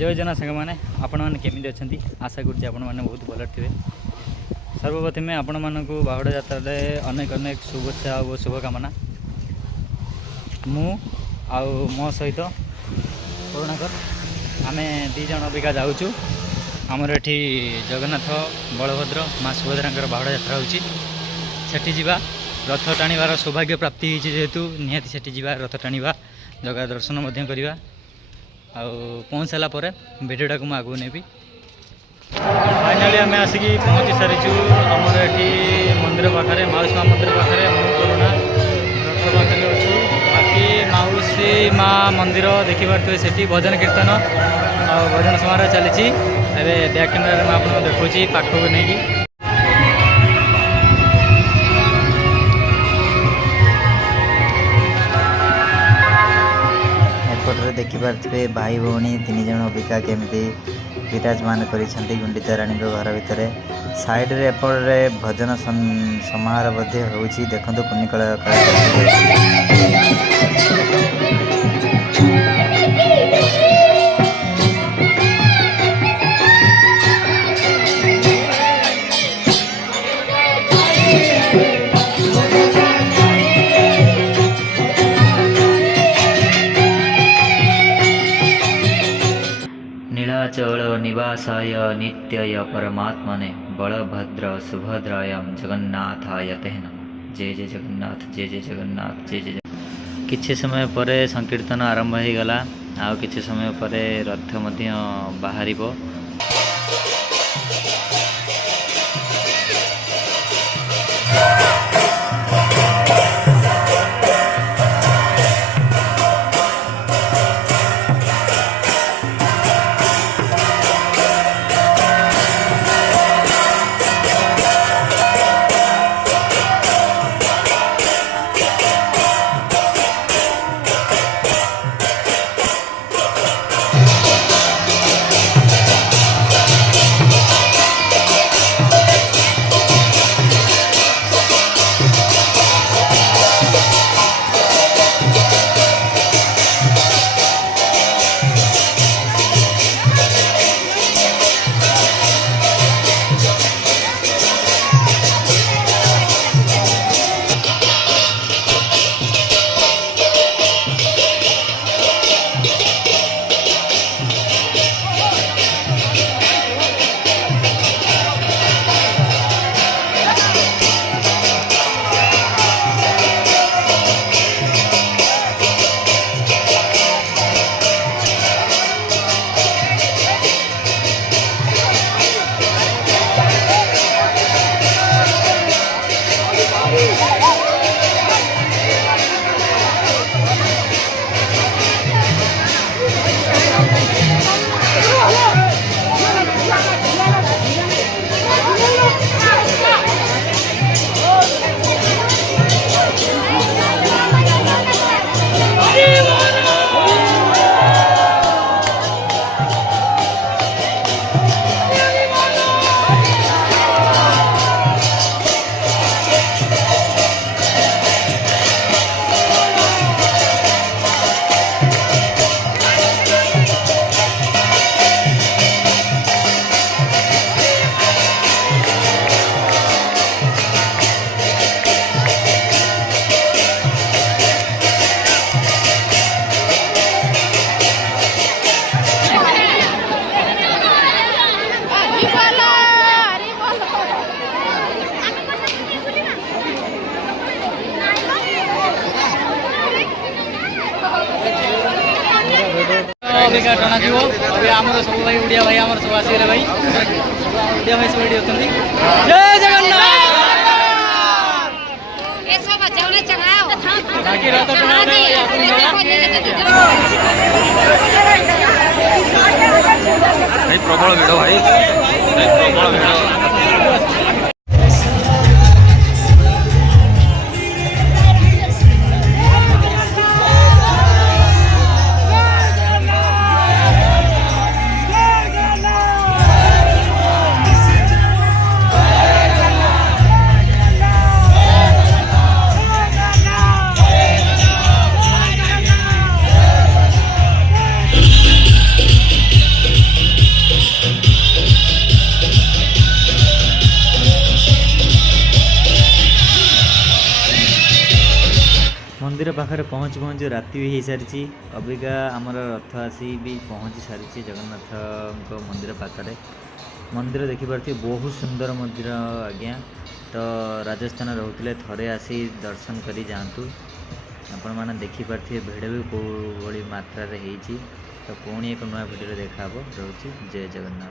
जय जना सांग मैंने आपण मैंने केमी अच्छा आशा करुँच आपण मैंने बहुत भल थे। सर्वप्रथमे आपण मानक बाहुड़ा यात्रा अनेक अनेक शुभेच्छा और शुभकामना। मु मो सहित करुणाकर आम दी जन अबिका जाऊँ। आमर एठी जगन्नाथ बलभद्र माँ सुभद्रा बाहुड़ा यात्रा होती जा रथ टाणीबार सौभाग्य प्राप्ति जेहेतु निहाती सेठी जा रथ टाणीबा जगह दर्शन करवा पहुँच सारापर भिडियोटा को आगू नेबी। फाइनाली आम आसिक पहुँची सारीचु आमर ये मंदिर पाखे माउसी माँ मंदिर पाखे करुणा रथ पाखे अच्छु। बाकी माउसी माँ मंदिर देखिपे से भजन कीर्तन और भजन समारोह चली। बैक कैमेरा में आपको देखा पाखक नहीं देखिपे भाई भौणी तीन जन अबिका केमती विराजमान कर गुंडीचा राणी घर भितर साइड रे एपटे भजन समारोह होची। देखंतु कुनिकला नीलाचल निवासाय नित्याय परमात्मने बलभद्र सुभद्रायां जगन्नाथाय ते नमः। जय जय जगन्नाथ जय जय जगन्नाथ जय जय। किछि समय पर संकीर्तन आरंभ हो गला आ किछि समय पर रथ मध्य बाहरिबो। अबिका टणा जीव अभी आम सब भाई उड़िया भाई आम सब आसगले भाई उड़िया भाई सब ये जय जगन्नाथ बाकी रथ भाई प्रबल भिड़ भाई प्रबल भिड़। मंदिर पाखे पहुँचु पहुँचु राति भी हो सारी। अबिका आमर रथ आसी भी पहुँची सारी जगन्नाथ मंदिर पाखे। मंदिर देखिपे बहुत सुंदर मंदिर आज्ञा। तो राजस्थान रोते थरे आसी दर्शन करी जातु। आपण मैंने देखिपे भिड़ भी कौ मात्रा तो पुणी एक नुआ भिडियो देखा रोचे। जय जगन्नाथ।